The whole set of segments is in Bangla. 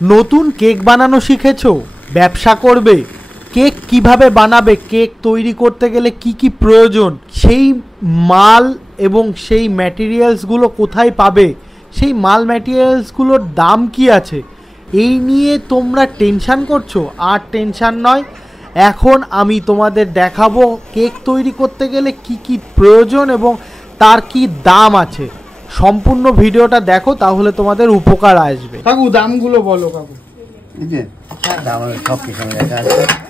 নতুন কেক বানানো শিখেছো, ব্যবসা করবে, কেক কিভাবে বানাবে, কেক তৈরি করতে গেলে কি কি প্রয়োজন, সেই মাল এবং সেই ম্যাটেরিয়ালসগুলো কোথায় পাবে, সেই মাল ম্যাটেরিয়ালসগুলোর দাম কি আছে, এই নিয়ে তোমরা টেনশান করছো। আর টেনশান নয়, এখন আমি তোমাদের দেখাবো কেক তৈরি করতে গেলে কি কি প্রয়োজন এবং তার কি দাম আছে। সম্পূর্ণ ভিডিওটা দেখো, তাহলে তোমাদের উপকার আসবে। কাকু দামগুলো বলো কাকু।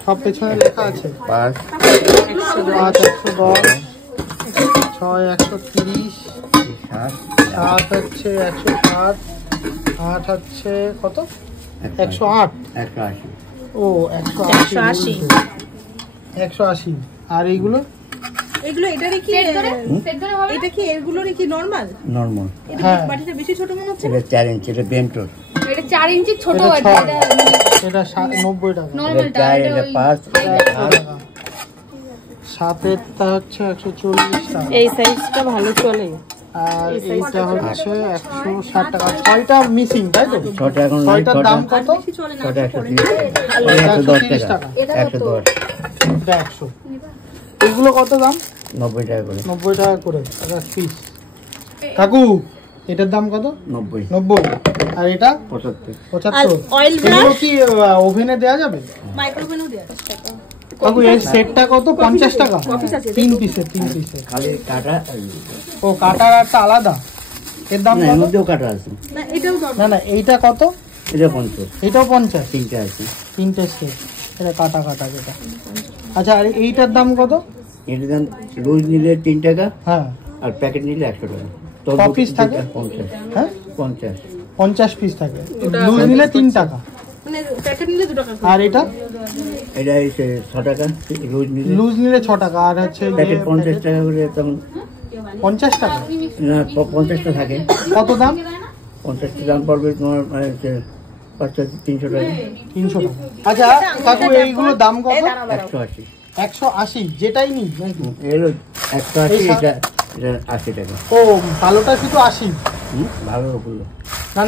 সব পেছনে লেখা আছে। 5, 110, 6, 130, 7 হচ্ছে 160, 8 হচ্ছে কত, 108, ও 180, 180। আর এইগুলো এগুলো এটারে কি এটা কি এগুলোরে কি নরমাল এটা বাটিটা বেশি ছোট মনে হচ্ছে। এটা 4 ইঞ্চি, এটা বেন্টর, এটা 4 ইঞ্চি ছোট বাটি। এটা 90 টাকা নরমালটা, এটা 5 টাকা। 7এরটা হচ্ছে 140 টাকা। এই সাইজটা ভালো চলে। আর এইটা হচ্ছে 160 টাকা। 6টা মিসিং, তাই তো? 6টা এখন 6টার দাম কত? 6টা 130 টাকা। 110 এটা 100। এগুলো কত দাম? 90 টাকা করে। 90 টাকা করে এক পিস। কাকু এটার দাম কত? 90। আর এটা 75। অয়েল এগুলো কি ওভেনে দেয়া যাবে? মাইক্রোওভেনেও দেয়া যাবে। কাকু এই সেটটা কত? 50 টাকা। 3 পিসের। খালি কাটা, ও কাটার একটা আলাদা। এর দাম না, কত? এর মধ্যেও কাটা আছে। না এটাও দাম। না এইটা কত? এটা 50। এটাও 50। 3টা আছে। 3টে সেট। এটা কাটা যেটা। আচ্ছা, আর এইটার দাম কত? এর দাম রোজ নিলে 3 টাকা, হ্যাঁ, আর প্যাকেট নিলে 100 টাকা। তো ক পিস থাকে? 50। হ্যাঁ, 50 পিস থাকে। লুজ নিলে 3 টাকা, মানে প্যাকেট নিলে 2 টাকা। আর এটা এটা 6 টাকা লুজ নিলে 6 টাকা, আর হচ্ছে প্যাকেট 50 টাকা করে। তখন 50 টাকা না, 50টা থাকে। কত দাম? 50টা দাম পড়বে তোমার মানে 300 টাকা। 300 টাকা। আচ্ছা কাকু এইগুলো দাম কত? 180। 180 যেটাই নি নাকি? এর 180, এটা 80 টাকা। ও কালোটা শুধু 80? ভালো ওগুলো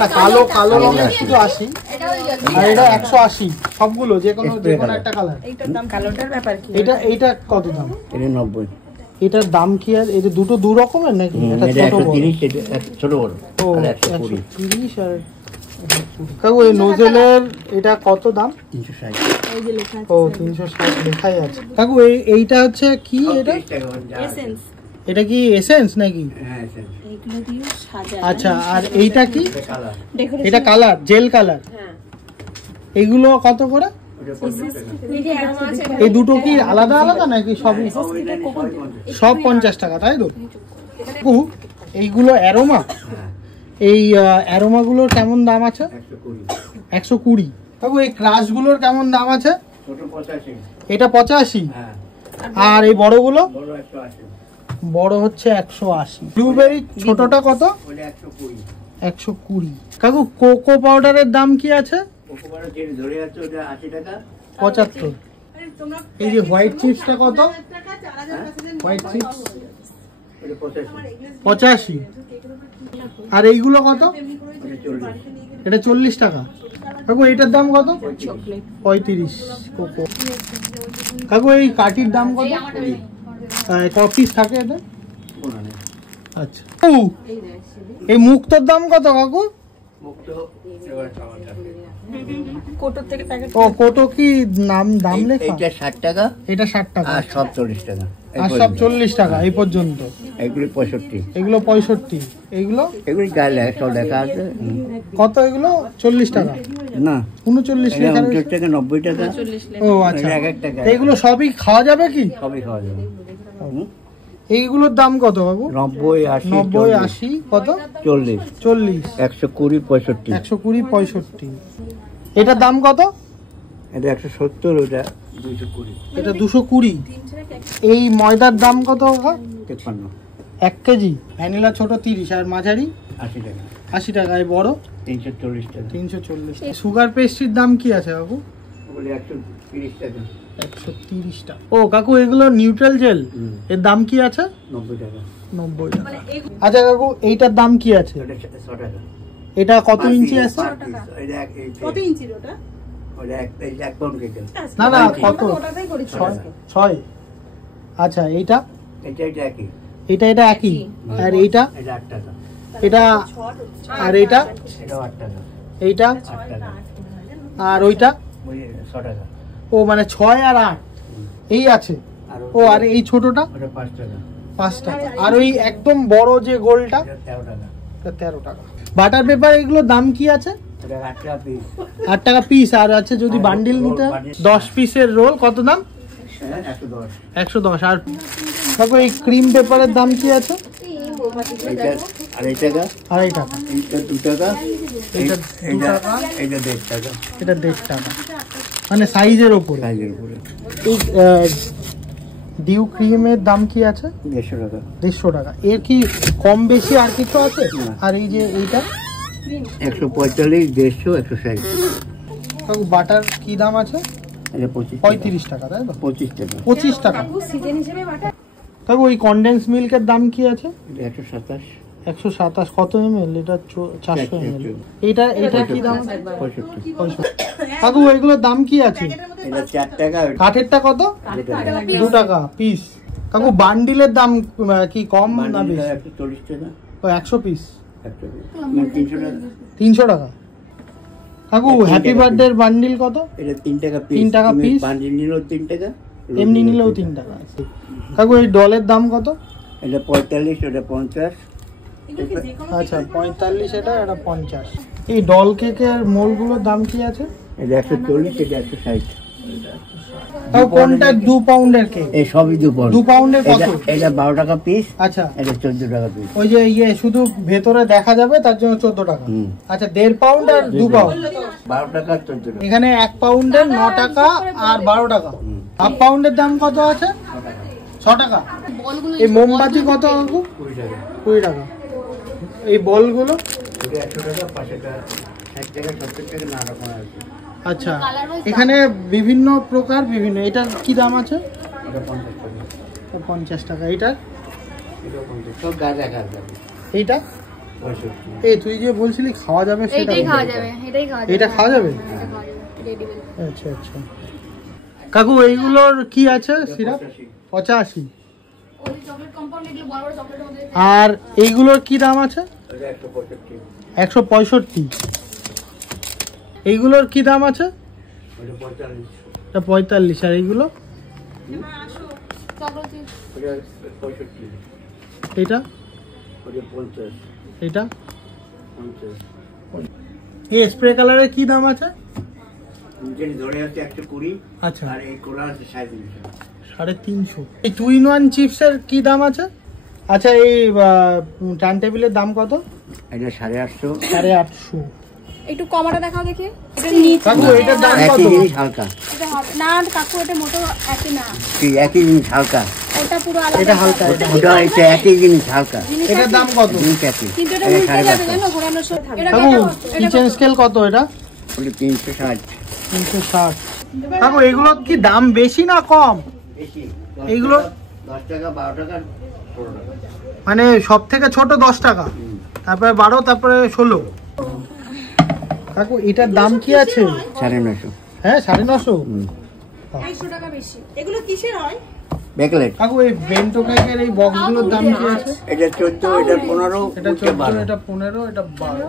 না কালো রঙের শুধু 80, আর এটা 180 সবগুলো, যে কোনো একটা কালার। এইটার দাম কালোটার ব্যাপার কি? এইটা কত দাম? এটা 90। এটার দাম কি? আর এই দুটো দু রকমের নাকি? এটা এটা ছোট বড়? 130, এটা ছোট বড়। ও আর 120। 130 আর 120। কাকু এই নোজেলের এটা কত দাম? 360। এই যে লেখা আছে। ও 360 লেখাই আছে। কাকু এইটা হচ্ছে কি? এটা এসেন্স। এটা কি এসেন্স নাকি? হ্যাঁ, এসেন্স। এইগুলো দিয়ে সাজানো। আচ্ছা, আর এইটা কি? কালার। ডেকোরেশন। এটা কালার, জেল কালার। হ্যাঁ। এগুলো কত করে? ওটা 50 টাকা। এই যে অ্যারোমা আছে। এই দুটো কি আলাদা নাকি সবই? সব 50 টাকা, তাই তো? কাকু এইগুলো অ্যারোমা, এই অ্যারোমাগুলোর কেমন দাম আছে? 120। 120। কাকু এই ক্রাশগুলোর কেমন দাম আছে? ছোট 85। এটা 85। হ্যাঁ, আর এই বড়গুলো? বড় 180। বড় হচ্ছে 180। ব্লুবেরি ছোটটা কত? ওটা 120। 120। কাকু কোকো পাউডারের দাম কি আছে? কোকোপার যেটা ধরে আছে ওটা 80 টাকা। 75। এই যে হোয়াইট চিপসটা কত? হোয়াইট চিপস ওটা 85। 85। আর এইগুলো কত? ওটা 40। এটা 40 টাকা। কাকু এইটার দাম কত? 35 কোকো। কাকু এই কাঠির দাম কত? ক পিস থাকে এটা? আচ্ছা। এই মুক্তোর দাম কত কাকু? মুক্ত এবার টাকা। কোটোর থেকে প্যাকেট। ও কোটো কি দাম লেখা? এটা 60 টাকা, এটা 60 টাকা, আর সব 40 টাকা। আর সব 40 টাকা এই পর্যন্ত। এগুলো 65। এগুলো 65। এইগুলো এগুলি গায়ে সব লেখা আছে। কত? এগুলো 40 টাকা না, 39 লেখা 59 টাকা, 90 টাকা। ও আচ্ছা, এক এক টাকা। এইগুলো সবই খাওয়া যাবে কি? সবই খাওয়া যাবে। এইগুলোর দাম কত বাবু? 90, 80, 90, 80 কত? 40, 40, 120, 65। 120, 65। এটার দাম কত? এটা 170, ওটা 220। এটা 220। এই ময়দার দাম কত? 53, 1 কেজি। ভ্যানিলা ছোট 30, আর মাঝারি 80 টাকা। 80 টাকা। এই বড় 340 টাকা। 340। সুগার পেস্ট্রির দাম কি আছে কাকু? ওগুলি 130 টাকা। 130 টাকা। ও কাকু এগুলো নিউট্রাল জেল, এর দাম কি আছে? 90 টাকা। 90 টাকা। আচ্ছা কাকু এইটার দাম কি আছে? ওটা 100 টাকা। এটা কত ইঞ্চি আছে? কত ইঞ্চির ওটা? না না কত? ওটাতেই করেছি 6। আচ্ছা এইটা এটা এটা একই, আর এইটা এটা 8 টাকা, এটা, আর এইটা এটা 8 টাকা, এইটা, 8 টাকা, আর ওইটা 6 টাকা। ও মানে 6 আর 8 এই আছে। ও আর এই ছোটটা ওটা 5 টাকা, 5 টাকা, আর ওই একদম বড় যে গোলটা এটা 13 টাকা। 13 টাকা। বাটার পেপার এগুলোর দাম কি আছে? এটা 8 টাকা পিস। 8 টাকা পিস। আর আছে যদি আর বান্ডিল roll নিতে bundle। 10 পিসের রোল কত দাম? 110। 110। আর দেখো এই ক্রিম পেপারের দাম কি আছে? এটা 2.5 টাকা, 2.5 টাকা। এটা 2 টাকা, এটা 2 এটা টাকা, এটা 1.5 টাকা, এটা 1.5 টাকা, মানে সাইজের উপরে। সাইজের উপরে। এই ডিউ ক্রিমের দাম কি আছে? 150 টাকা। 150 টাকা। এর কি কম বেশি আর কিছু আছে? না। আর এই যে এইটা 145, 150, 160। বাটার কি দাম আছে? এটা 25 টাকা। 35 টাকা, তাই তো? 25 টাকা। 25 টাকা। সিজন হিসেবে বাটা তবে ওই কনডেন্স মিল্কের দাম কি আছে? এটা 127, 127। কত ml? এটা 400 ml। এটা কি দাম? 65। কাকু এগুলোর দাম কি আছে? এটা 4 টাকা, কাঠেরটা কত? 2 টাকা পিস। কাকু বান্ডিলের দাম কি কম না বেশি? 140 টাকা, ও 100 পিস 300 টাকা। 300 টাকা। কাকু হ্যাপি বার্থডে এর বান্ডিল কত? এটা 3 টাকা পিস। 3 টাকা পিস। বান্ডিল নিলেও 3 টাকা, এমনি নিলেও 3 টাকা। কাকু এই ডলের দাম কত? এটা 45, এটা 50। এগুলো কি যে কোনো আচ্ছা 45, এটা 50। এই ডল কেকের মোলগুলোর দাম কি আছে? এটা 140, এটা 160। তাও কোনটা 2 পাউন্ডের কেক? এই সবই 2 পাউন্ড। 2 পাউন্ডের কত? এটা 12 টাকা পিস, আচ্ছা এটা 14 টাকা পিস। ওই যে শুধু ভেতরে দেখা যাবে তার জন্য 14 টাকা। হুম। আচ্ছা 1.5 পাউন্ড আর 2 পাউন্ড। 12 টাকা, 14 টাকা। এখানে 1 পাউন্ডের 9 টাকা আর 12 টাকা। হাফ পাউন্ডের দাম কত আছে? 6 টাকা। বলগুলো এই মোমবাতি কত কাকু? 20 টাকা। 20 টাকা। এই বলগুলো এটা 100 টাকা, 5 টাকা, 60 টাকা, 70 টাকা, না রকম আছে। আচ্ছা এখানে বিভিন্ন প্রকার বিভিন্ন। এটার কি দাম আছে? এটা 50 টাকা, 50 টাকা। এটার এটা 50। সব গাঁজা গাঁজা। এইটা 65। এই তুই যে বলছিলি খাওয়া যাবে সেটা এইটাই বল। খাওয়া যাবে, এটাই খাওয়া যাবে। এটা খাওয়া যাবে? এটা খাওয়া যাবে, রেডি বেল। আচ্ছা আচ্ছা। কাকু এইগুলোর কি আছে সিরাপ? 85। ওই চকলেট কম্পাউন্ড এগুলো বড় বড় চকলেটের মধ্যে আর এইগুলোর কি দাম আছে? এটা 165। 165। এইগুলোর কি দাম আছে? এটা 45। এটা 45। আর এইগুলো? চকলেট চিপস এটা 65। এটা এটা 50। এটা 50। এই স্প্রে কালারের কি দাম আছে? যেটা ধরে আছে 120। আচ্ছা আর এই কোলা আছে 350। 350। এই 2-in-1 চিপসের কি দাম আছে? আচ্ছা এই টার্ন টেবিলের দাম কত? এটা 850। 850। একটু কমাটা দেখাও দেখি। এটা নিচে কাকু এটার দাম কত? একই জিনিস হালকা। এটা হবে না কাকু, এটা মোটো একই না, কি একই জিনিস হালকা। ওটা পুরো আলাদা। এটা হালকা। এটা ওটা এটা একই জিনিস হালকা। এটার দাম কত? জিনিস একই। কিন্তু এটা এটা উল্টে যাবে 550। জানো, ঘোরানোর সময় থাকবে। এটা কাকু কত? কিচেন স্কেল কত এটা? ওটা 360। 360। কাকু এগুলো কি দাম বেশি না কম? বেশি। এইগুলো 10 টাকা, 12 টাকা, 16 টাকা। মানে সব থেকে ছোট 10 টাকা, তারপরে 12, তারপরে 16। কাকু এটার দাম কি আছে? 950। হ্যাঁ 950। 100 টাকা বেশি। এগুলো কিসের হয়? বেকলেট। কাকু এই বেন্টো কেকের এই বক্সগুলোর দাম কি আছে? এটা 14, এটা 15, এটা 14, এটা 15, এটা 12।